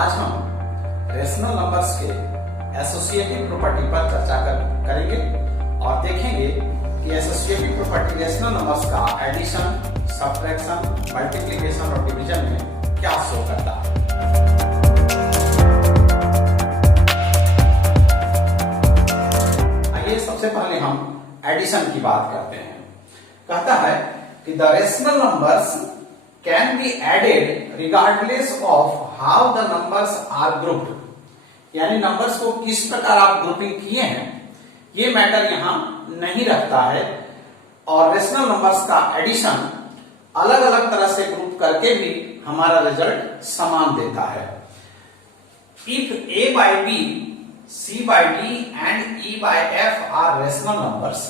आज हम rational numbers के एसोसिएटिव प्रॉपर्टी पर चर्चा करेंगे और देखेंगे कि एसोसिएटिव प्रॉपर्टी रेशनल नंबर्स का एडिशन, सब्ट्रैक्शन, मल्टीप्लिकेशन और डिवीजन में क्या शो करता है। आइए सबसे पहले हम एडिशन की बात करते हैं। कहता है कि the rational numbers can be added regardless of how the numbers are grouped. यानी नंबर्स को किस प्रकार आप ग्रुपिंग किए हैं ये मैटर यहां नहीं रखता है, और रेशनल नंबर्स का एडिशन अलग अलग तरह से ग्रुप करके भी हमारा रिजल्ट समान देता है। If a by b, c by d and e by f are rational numbers,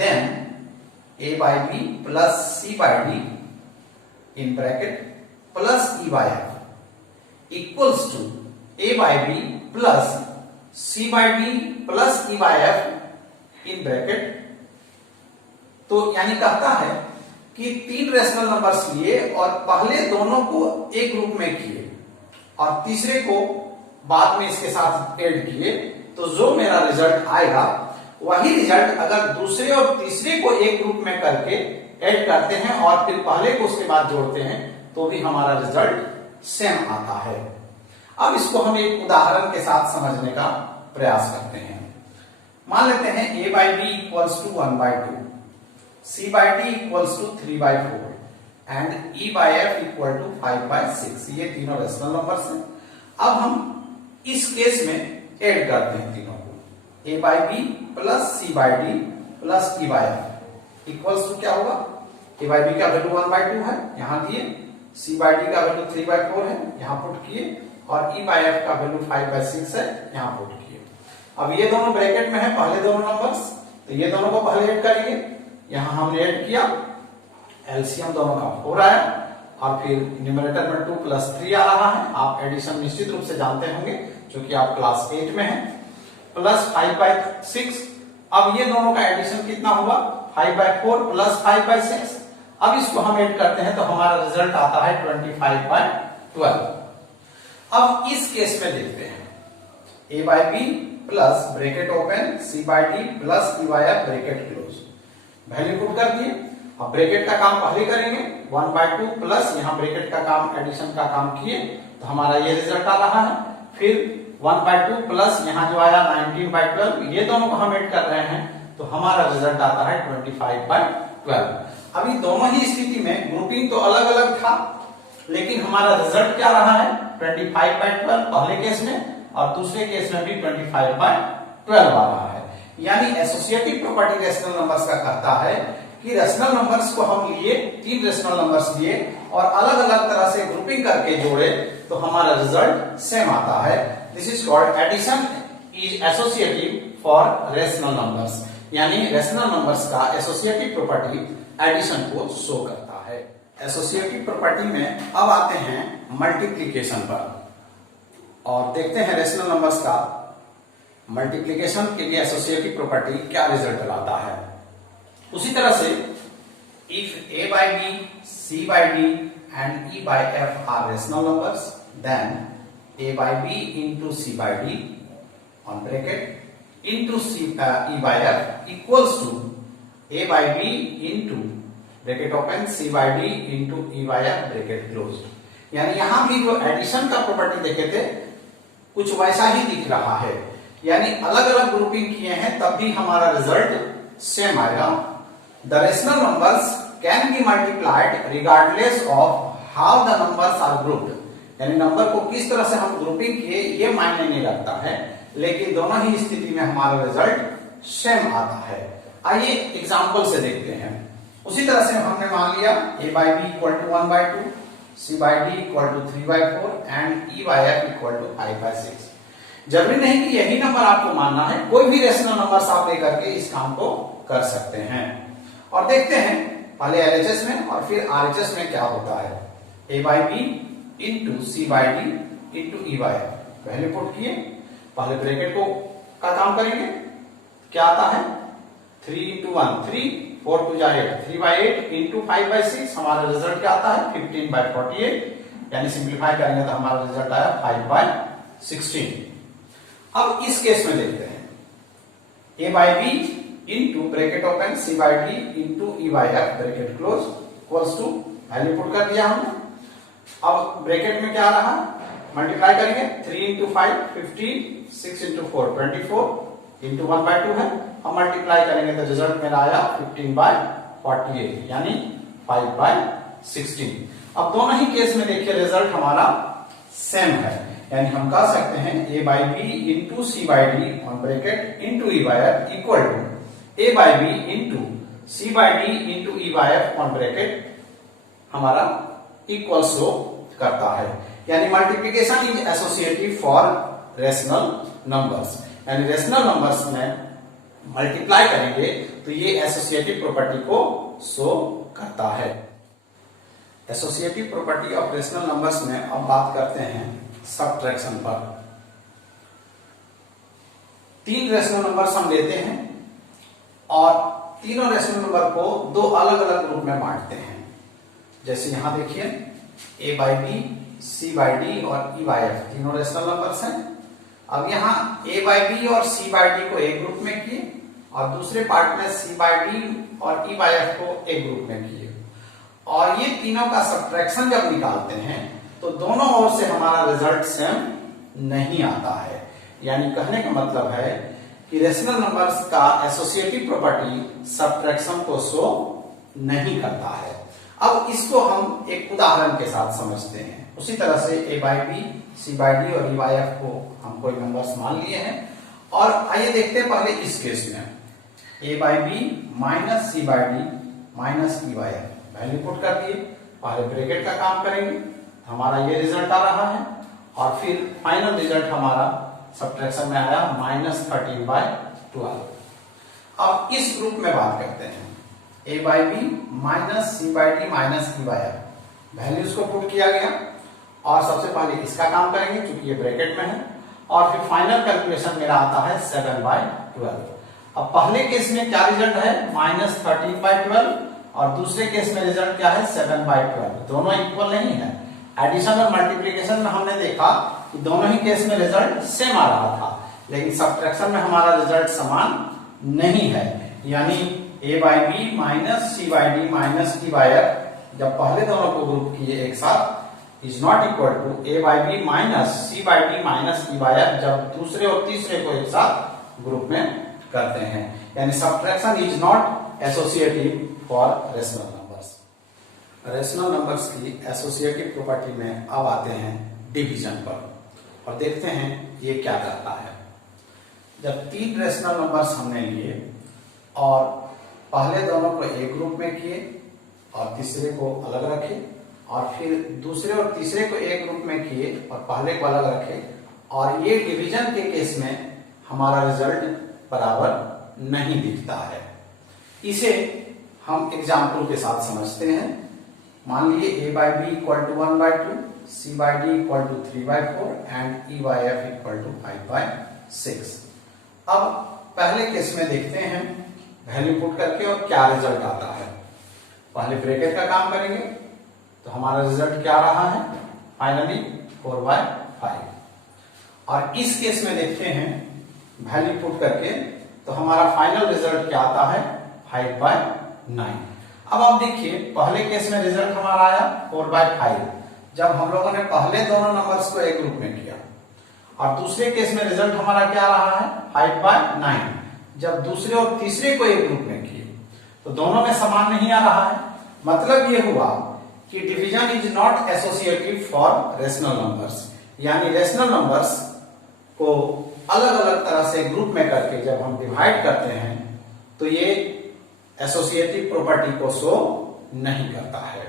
then a by b plus c by d in bracket plus e by f equals to a by b plus c by d plus e by f in bracket। तो यानी कहता है कि तीन rational numbers लिए और पहले दोनों को एक ग्रुप में किए और तीसरे को बाद में इसके साथ ऐड किए, तो जो मेरा रिजल्ट आएगा वही रिजल्ट अगर दूसरे और तीसरे को एक ग्रुप में करके ऐड करते हैं और फिर पहले को उसके बाद जोड़ते हैं तो भी हमारा रिजल्ट सेम आता है। अब इसको हम एक उदाहरण के साथ समझने का प्रयास करते हैं। मान लेते हैं a by b equals to 1 by 2, c by d equals to 3 by 4 and e by f equal to 5 by 6। ये तीनों रेशनल नंबर्स हैं। अब हम इस केस में ऐड करते हैं तीनों को, a by b plus c by d plus e by f equals to क्या होगा, a by b का वैल्यू 1 by 2 है यहां दिए, c by d का वैल्यू 3 by 4 है यहां पुट किए और e by f का वैल्यू 5 by 6 है यहां पुट किए। अब ये दोनों ब्रैकेट में है पहले दोनों नंबर्स, तो ये दोनों को पहले ऐड करेंगे। यहां हमने ऐड किया, एलसीएम दोनों का 4 आया और फिर न्यूमरेटर में 2 प्लस 3 आ रहा है। आप एडिशन निश्चित रूप से जानते होंगे क्योंकि आप क्लास 8 में हैं। Plus 5 by 6। अब ये दोनों का एडिशन कितना हुआ, 5 by 4 प्लस 5 by 6। अब इसको हम ऐड करते हैं तो हमारा रिजल्ट आता है 25 by 12। अब इस केस में देखते हैं a by b plus bracket open c by d plus e by f bracket close, value put कर दिए। अब ब्रैकेट का काम पहले करेंगे, 1 by 2 प्लस यहां ब्रैकेट का काम एडिशन का काम किए तो हमारा ये रिजल्ट आ रहा है। फिर 1 by 2 प्लस यहां जो आया 19 by 12, ये दोनों को हम ऐड कर रहे हैं तो हमारा रिजल्ट आता है 25 by 12। अभी दोनों ही स्थिति में ग्रुपिंग तो अलग अलग था लेकिन हमारा रिजल्ट क्या रहा है, 25 by 12 पहले केस में और दूसरे केस में भी 25 by 12 आ रहा है। यानी एसोसिएटिव प्रॉपर्टी रेशनल नंबर्स का कहता है कि रेशनल नंबर्स को हम लिए, तीन रेशनल नंबर्स लिए और अलग अलग तरह से ग्रुपिंग करके जोड़े तो हमारा रिजल्ट सेम आता है। This is called addition is associative for rational numbers. यानी रेशनल नंबर्स का एसोसिएटिव प्रॉपर्टी एडिशन को शो करता है। एसोसिएटिव प्रॉपर्टी में अब आते हैं मल्टीप्लिकेशन पर और देखते हैं रेशनल नंबर्स का मल्टीप्लिकेशन के लिए एसोसिएटिव प्रॉपर्टी क्या रिजल्ट लाता है। उसी तरह से if a by b, c by d and e by f are rational numbers, then a by b into c by d on bracket into e by f equals to a by b into bracket open c by d into e by f bracket close. यानी यहां भी जो addition का property देखे थे कुछ वैसा ही दिख रहा है, यानी अलग अलग ग्रुपिंग किए हैं तब भी हमारा रिजल्ट सेम आएगा। The rational numbers can be multiplied regardless of how the numbers are grouped. यानी नंबर को किस तरह से हम ग्रुपिंग किए ये मायने नहीं रखता है, लेकिन दोनों ही स्थिति में हमारा रिजल्ट सेम आता है। आइए एग्जांपल से देखते हैं। उसी तरह से हमने मान लिया a by b equal to 1 by 2, c by d equal to 3 by 4 and e by f equal to 5 by 6। जरूरी नहीं कि यही नंबर आपको मानना है, कोई भी रेशनल नंबर आप लेकर के इस काम को कर सकते हैं। और देखते हैं पहले LHS में और फिर RHS में क्या होता है। a by b into c by d into e by f value put किए, पहले ब्रैकेट को का काम करेंगे, क्या आता है 3 into 1 3, 4 2 8, 3 by 8 into 5 by 6 हमारा रिजल्ट क्या आता है 15 by 48 यानी सिंप्लीफाई करेंगे तो हमारा रिजल्ट आया 5/16। अब इस केस में देखते हैं a by b into bracket open c by d into e by f bracket close equals to value put कर दिया हमने। अब ब्रैकेट में क्या रहा, मल्टीप्लाई करेंगे 3 इंटू 5 15, 6 इंटू 4 24 इंटू 1/2 है। अब मल्टीप्लाई करेंगे तो रिजल्ट मेरा आया 15/48 यानी 5/16। अब दोनों ही केस में देखिए रिजल्ट हमारा सेम है, यानी हम कह सकते हैं a by b into c by d on bracket into e by f equal to a by b into c by d into e by f on bracket हमारा इक्वल शो करता है। यानी multiplication is associative for rational numbers, यानी rational numbers में multiply करेंगे तो ये associative property को शो करता है। Associative property of rational numbers में अब बात करते हैं सबट्रैक्शन पर। 3 रेशनल नंबर्स हम लेते हैं और तीनों रेशनल नंबर को 2 अलग अलग ग्रुप में बांटते हैं। जैसे यहां देखिए a by b, c by d और e by f तीनों रेशनल नंबर्स हैं। अब यहाँ a by b और c by d को एक ग्रुप में किए और दूसरे पार्ट में c by d और e by f को एक ग्रुप में किए, और ये तीनों का सब्ट्रैक्शन जब निकालते हैं तो दोनों ओर से हमारा रिजल्ट सेम नहीं आता है। यानी कहने का मतलब है कि रेशनल नंबर्स का एसोसिएटिव प्रॉपर्टी सब्ट्रैक्शन को शो नहीं करता है। अब इसको हम एक उदाहरण के साथ समझते हैं। उसी तरह से a by b, c by d और e by f को हम कोई नंबर्स मान लिए हैं और आइए देखते हैं पहले इस केस में a by b minus c by d minus e by f value put कर दिए। पहले ब्रैकेट का काम करेंगे, हमारा ये रिजल्ट आ रहा है और फिर फाइनल रिजल्ट हमारा सब्ट्रैक्शन में आया -13/12। अब इस ग्रुप में बात करते हैं a by b minus c by d minus e by f values को पुट किया गया और सबसे पहले इसका काम करेंगे क्योंकि ये ब्रैकेट में है और फिर फाइनल कैलकुलेशन मेरा आता है 7/12। अब पहले केस में क्या रिजल्ट है -13/12 और दूसरे केस में रिजल्ट क्या है 7/12। दोनों इक्वल नहीं है। एडिशन और मल्टीप्लीकेशन में हमने देखा कि दोनों ही केस में रिजल्ट सेम आ रहा था, लेकिन सब्ट्रैक्शन में हमारा रिजल्ट समान नहीं है। यानी a by b minus c by d minus e by f जब पहले दोनों को ग्रुप किए एक साथ is not equal to a by b minus c by d minus e by f जब दूसरे और तीसरे को एक साथ ग्रुप में करते हैं। यानी subtraction is not associative for rational numbers. Rational numbers की एसोसिएटिव प्रॉपर्टी में अब आते हैं डिवीजन पर और देखते हैं ये क्या करता है। जब 3 रेशनल नंबर्स हमने लिए और पहले दोनों को एक ग्रुप में किए और तीसरे को अलग रखे और फिर दूसरे और तीसरे को एक ग्रुप में किए और पहले को अलग रखे, और ये डिवीजन के केस में हमारा रिजल्ट बराबर नहीं दिखता है। इसे हम एग्जाम्पल के साथ समझते हैं। मान लीजिए a by b equal to 1/2, c by d equal to 3/4 and e by f equal to 5/6। अब पहले केस में देखते हैं वैल्यू पुट करके और क्या रिजल्ट आता है। पहले ब्रैकेट का काम करेंगे तो हमारा रिजल्ट क्या रहा है फाइनली 4/5। और इस केस में देखते हैं वैल्यू पुट करके तो हमारा फाइनल रिजल्ट क्या आता है 5/9। अब आप देखिए पहले केस में रिजल्ट हमारा आया 4/5 जब हम लोगों ने पहले दोनों नंबर्स को एक ग्रुप में किया, और दूसरे केस में रिजल्ट हमारा क्या रहा है 5/9 जब दूसरे और तीसरे को एक ग्रुप में किए। तो दोनों में समान नहीं आ रहा है। मतलब ये हुआ कि division is not associative for rational numbers, यानी रेशनल नंबर्स को अलग अलग तरह से ग्रुप में करके जब हम डिवाइड करते हैं तो ये एसोसिएटिव प्रॉपर्टी को शो नहीं करता है।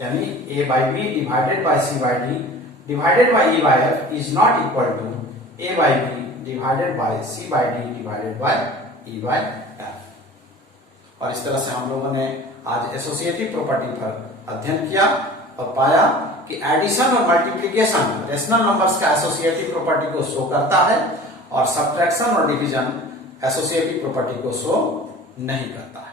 यानी a by b divided by c by d divided by e by f is not equal to a by b divided by c by d divided by e by f। और इस तरह से हम लोगों ने आज एसोसिएटिव प्रॉपर्टी पर अध्ययन किया और पाया कि एडिशन और मल्टीप्लिकेशन रेशनल नंबर्स का एसोसिएटिव प्रॉपर्टी को शो करता है और सब्ट्रैक्शन और डिवीजन एसोसिएटिव प्रॉपर्टी को शो नहीं करता है।